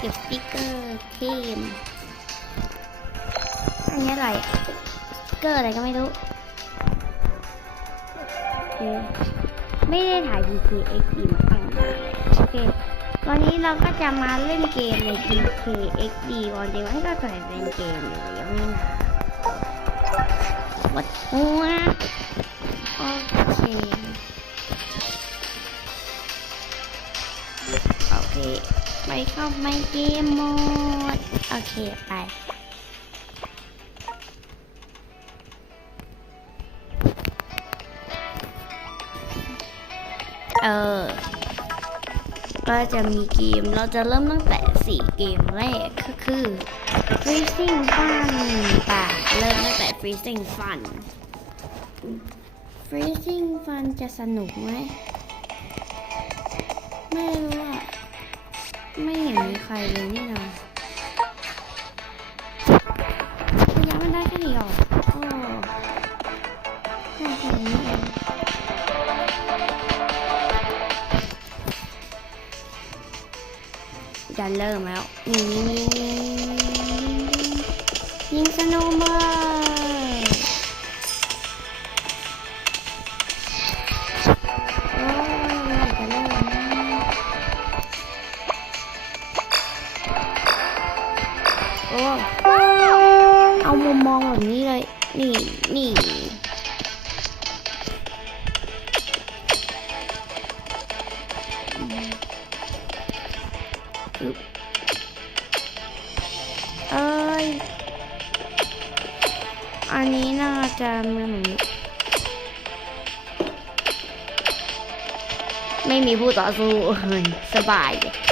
เก็บสติกเกอร์เทมอันนี้อะไรสติกเกอร์อะไรก็ไม่รู้โอเคไม่ได้ถ่าย PKXD มาตั้งนานโอเค วันนี้เราก็จะมาเล่นเกมใน PKXD วันจริงมันก็เคยเป็นเกมอยู่ยังไม่นานวัดหัวโอเคโอเค ไปเข้าไปเกมโหมด โอเคไปเออ ก็จะมีเกม เราจะเริ่มตั้งแต่4เกมแรกก็คือ Freezing Fun ป่ะ เริ่มตั้งแต่ Freezing Fun Freezing Fun จะสนุกไหม ไม่รู้อะ ไม่เห็นมีใครเลยนี่นะระยะมันได้แค่นี้หรอโอ้แค่นี้เองจะเริ่มแล้วยิงยิงยิงยิงสโนว์บอ เอ้ย อันนี้น่าจะเหมือนไม่มีผู้ต่อสู้สบายเลย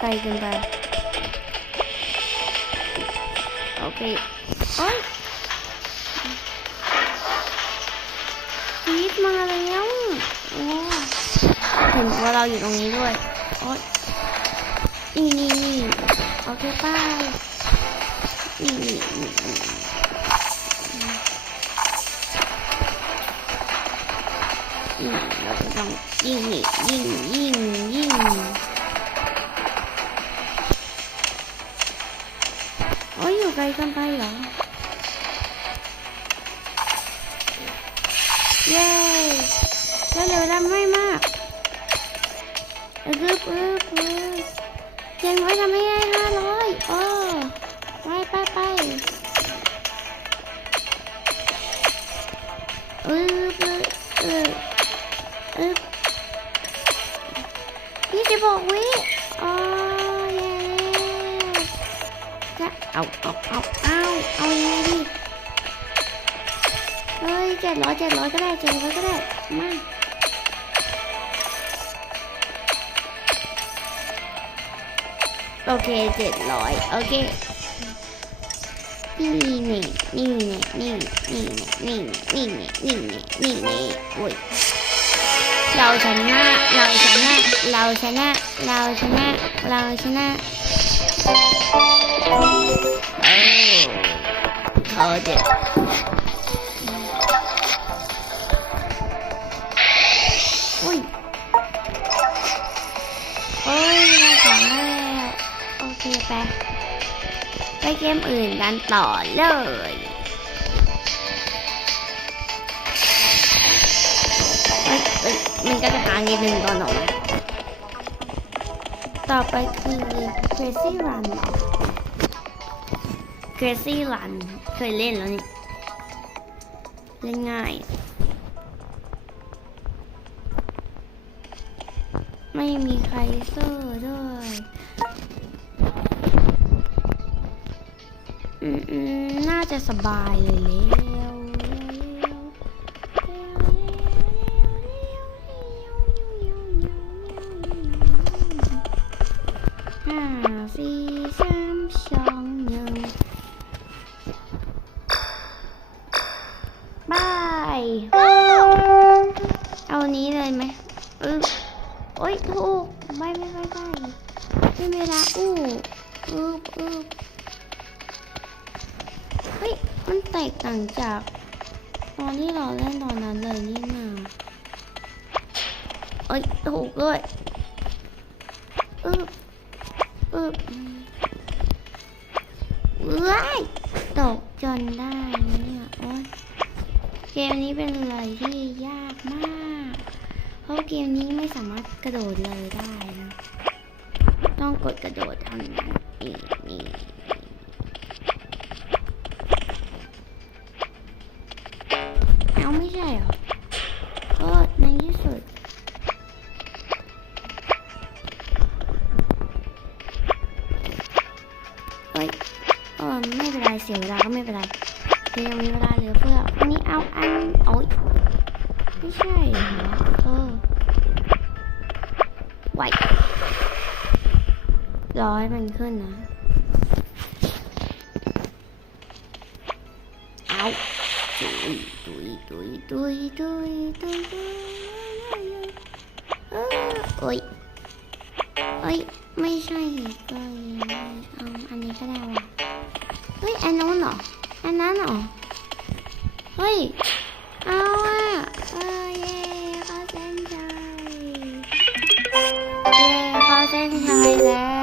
ไกลเกินไปโอเคโอ้ยพีทมาแล้วโอ้เห็นว่าเราอยู่ตรงนี้ด้วยโอ้ยนี่นี่นี่โอเคไปนี่นี่นี่ นี่นี่เราจะต้องยิงนี่ยิงยิงยิงโอ้ยอยู่ไกลเกันไปเหรอเย้แล้วเหลือเวลาไม่มากอึ๊บอึ๊บอึ๊บเยังไว้ทำให้ได้ห้าร้อยโอ้ไปไปไปอึ๊บ เอาเอาเอาเอาเอายังไงดีเฮ้ยเจ็ดร้อยเจ็ดร้อยก็ได้เจ็ดร้อยก็ได้มาโอเคเจ็ดร้อยโอเคนี่นี่นี่นี่นี่นี่นี่นี่นี่นี่นี่โอ้ยเราชนะเราชนะเราชนะเราชนะเราชนะ Hadi. Uy. Ôi, còn Ok, ba. Cái game อื่น กันต่อเลย มันก็จะหาเงินหนึ่งก่อนออกมาต่อไปคือเคซี่รันเนาะ หรอ Crazy Run เคยเล่นแล้วนี่ เล่นง่าย ไม่มีใครเซอร์ด้วยอืมอืมน่าจะสบายเลยเลย อึบอึบเฮ้ย มันแตกต่างจากตอนที่เราเล่นตอนนั้นเลยนี่นาเอ้ยถูกด้วยอึบอึบเว้ยตกจนได้เนี่ยโอ๊ยเกมนี้เป็นอะไรที่ยากมาก เพราะเกมนี้ไม่สามารถกระโดดเลยได้นะ ต้องกดกระโดดเท่านั้นนี่นี่ เอาไม่ใช่เหรอ ก็ในที่สุด เฮ้ยเออไม่เป็นไรเสียเวลาก็ไม่เป็นไรเดี๋ยวยังมีเวลาเหลือเพื่ออันนี้เอาอันโอ้ยไม่ใช่เหรอเออไหว รอให้มันขึ้นนะ เอาตุยตุยตุยตุยตุยตุยตุยออโอ้ยเอ้ย ไม่ใช่ก็ยังเอาอันนี้ก็ได้ว่ะเฮ้ย อันนู้นเหรอ อันนั้นเหรอ เฮ้ย เอาอะเออเย่เข้าเส้นชัยเย่เข้าเส้นชัยแล้ว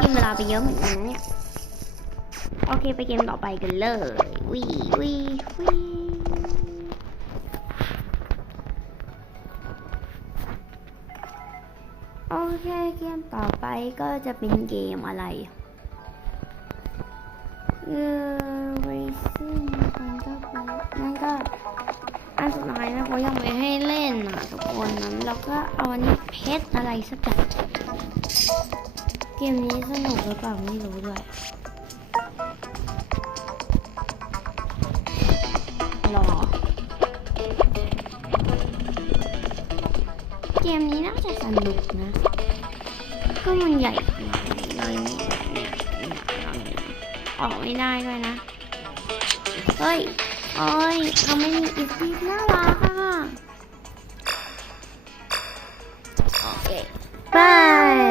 กินเวลาไปเยอะเหมือนกันนะเนี่ย โอเคไปเกมต่อไปกันเลยวีวีวีโอเคเกมต่อไปก็จะเป็นเกมอะไรเออเรซิ่งนก็ไปนั่นก็อันสุดท้ายนะเขายังไม่ให้เล่นอะทุกคนนั้นเราก็เอาอันนี้เพชรอะไรสักอย่าง เกมนี้สนุกหรือเปล่าไม่รู้ด้วยรอ เกมนี้น่าจะสนุกนะ ก็มันใหญ่ขนาดนี้เนี่ยเนี่ยเนี่ยออกไม่ได้ด้วยนะ เฮ้ยโอ้ยเขาไม่มีอีฟีน่ารักอะ โอเค บาย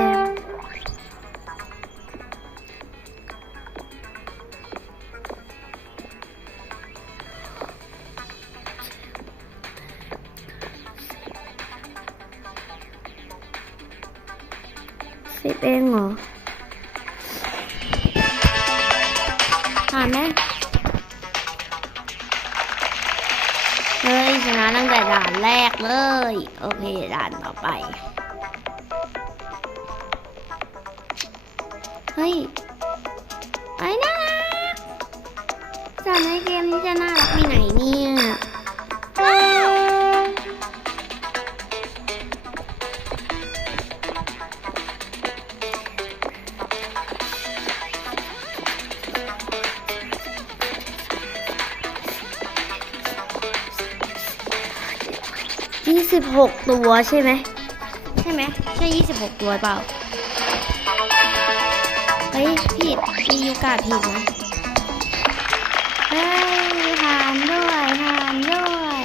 ชนะตั้งแต่ด่านแรกเลย โอเคด่านต่อไป เฮ้ยไอ้น่ารักสัตว์ในเกมนี้จะน่ารักมีไหนเนี่ย 26 ตัวใช่ไหมใช่ไหมใช่26 ตัวเปล่าเฮ้ยผิดมียูกาผิดนะเฮ้ยหานด้วยหานด้วย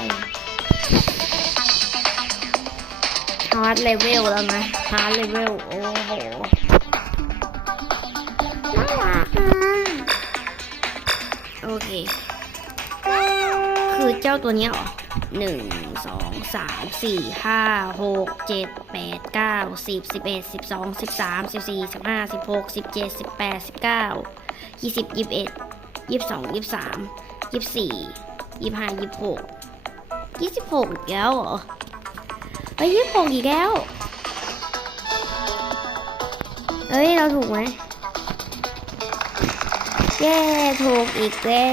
ฮาร์ดเลเวลแล้วนะฮาร์ดเลเวลโอ้โหน่ารักอะโอเค คือเจ้าตัวนี้เหรอ หนึ่งสองสามสี่ห้าหกเจ็ดแปดเก้าสิบสิบเอ็ดสิบสองสิบสามสิบสี่สิบห้าสิบหกสิบเจ็ดสิบแปดสิบเก้ายี่สิบยี่สิบเอ็ดยี่สิบสองยี่สิบสามยี่สิบสี่ยี่สิบห้ายี่สิบหกยี่สิบหกอีกแล้วเหรอเฮ้ยยี่สิบหกอีกแล้วเฮ้ย เราถูกไหมเย้ถูกอีกแล้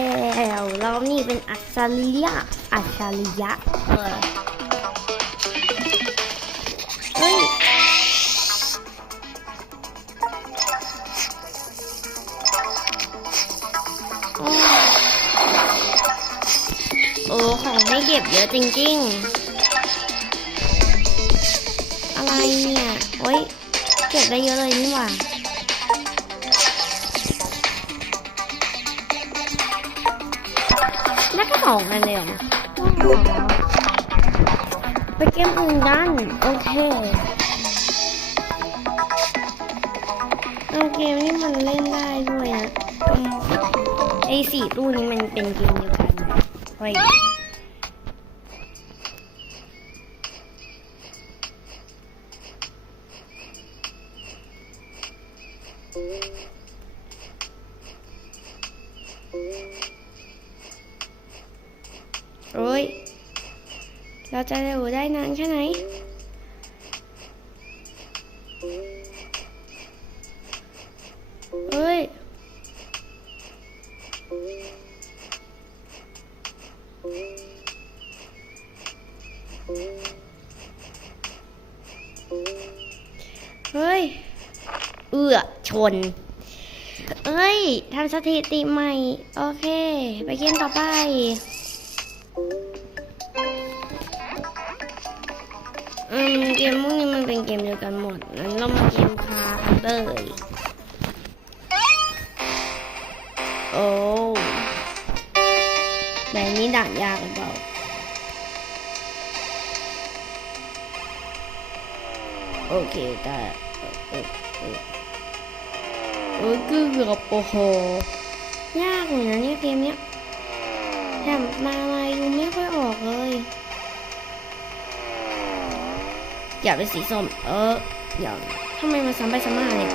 ว เรานี่เป็นอัจฉริยะ อัจฉริยะเออเฮ้ยโอ้โอ้ของให้เก็บเยอะจริง ๆ อะไรเนี่ย โอ้ย เก็บได้เยอะเลยนี่หว่าแล้วก็สองอันเลยเหรอ ไปเกมอื่นกัน โอเคเอาเกมนี้มันเล่นได้ด้วยนะไอสี่ตู้นี้มันเป็นเกมเดียวกันเฮ้ย โอ้ย เราจะอยู่ได้นานแค่ไหนเฮ้ย เฮ้ย เอื้อชนเอ้ย ทำสถิติใหม่ โอเค ไปเกมต่อไป อืมเกมพวกนี้มันเป็นเกมเดียวกันหมดงั้นเรามาเกมคาร์เลยโอ้แต่นี้ด่านยากหรือเปล่าโอเคได้เออเออเออเออเกือบโอ้โหยากเหมือนกันเนี่ยเกมเนี้ยแถมมาอะไรดูไม่ค่อยออกเลย อยากเป็นสีส้ม เอออยาทำไมมันซ้ำไปซ้ำมาเนี่ย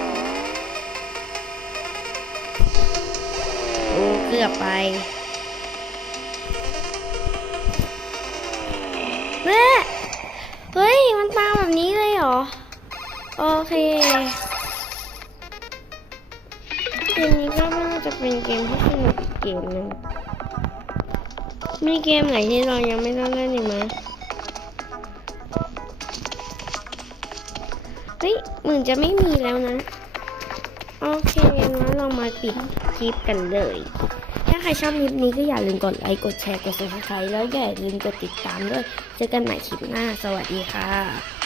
โอ้เกือบไปเฮ้ยเฮ้ย มันตามแบบนี้เลยเหรอ โอเคเกมนี้ก็น่าจะเป็นเกมที่สนุกอีกเกมหนึงมีเกมไหนที่เรายังไม่ได้เล่นอีกไหม เฮ้ยเหมือนจะไม่มีแล้วนะ โอเคงั้นเรามาปิดคลิปกันเลย ถ้าใครชอบคลิปนี้ก็อย่าลืมกดไลค์กดแชร์กด subscribe แล้วอย่าลืมกดติดตามด้วย เจอกันใหม่คลิปหน้า สวัสดีค่ะ